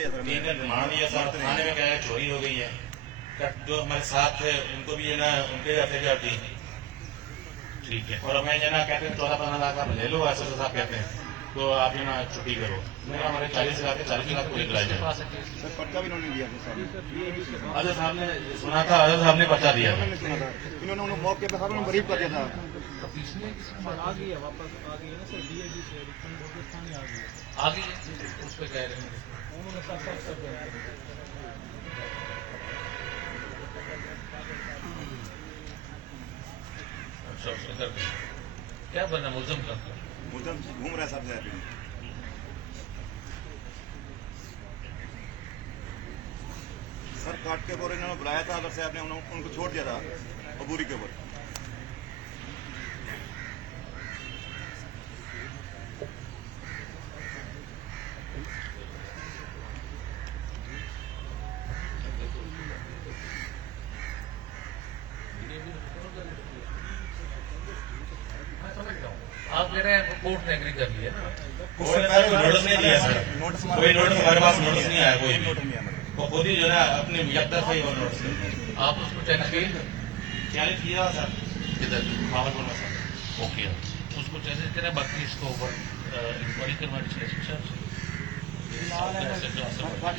लिया सर। 3 दिन रिमांड लिया सर। थाने में क्या है, चोरी हो गई है। जो हमारे साथ थे उनको भी है ना, उनके एफआईआर दी। ठीक है। और हमें जो ना कहते हैं 14-15 लाख आप ले लो, ऐसे साहब कहते हैं, तो आप जो ना छुट्टी करो। मेरा हमारे 40 लाख है, 40 लाख पूरे कराए जाए। सर पर्चा भी इन्होंने दिया था सर। अजय साहब ने सुना था, अजय साहब ने पर्चा दिया था। मैंने सुना था इन्होंने उन्हें मौके पे साहब उन्होंने ब्रीफ कर दिया था। आ गई है, वापस आ गई है ना सर, डीआईजी से रिफंड होकर थाने आ गई है। आ गई है, उस पर कह रहे हैं उन्होंने सब कर दिया। अच्छा, उसने कर दिया। क्या बना मुलजम का? मुझे घूम रहा है सर से। सर काट के ऊपर इन्होंने बुलाया था, अगर से आपने उनको छोड़ दिया था अबूरी के ऊपर। आप कह रहे हैं कोर्ट ने एग्री कर लिया ना? कोई नोटिस नहीं दिया सर, नोटिस कोई नोटिस हमारे पास नोटिस नहीं आया, कोई नोटिस नहीं आया। वो खुद ही जो है अपने यकदफा ही वो नोटिस नहीं। आप उसको चैलेंज किए? चैलेंज किया सर किधर? भागलपुर में सर। ओके, उसको चैलेंज करें, बाकी इसको ऊपर इंक्वायरी करवानी चाहिए।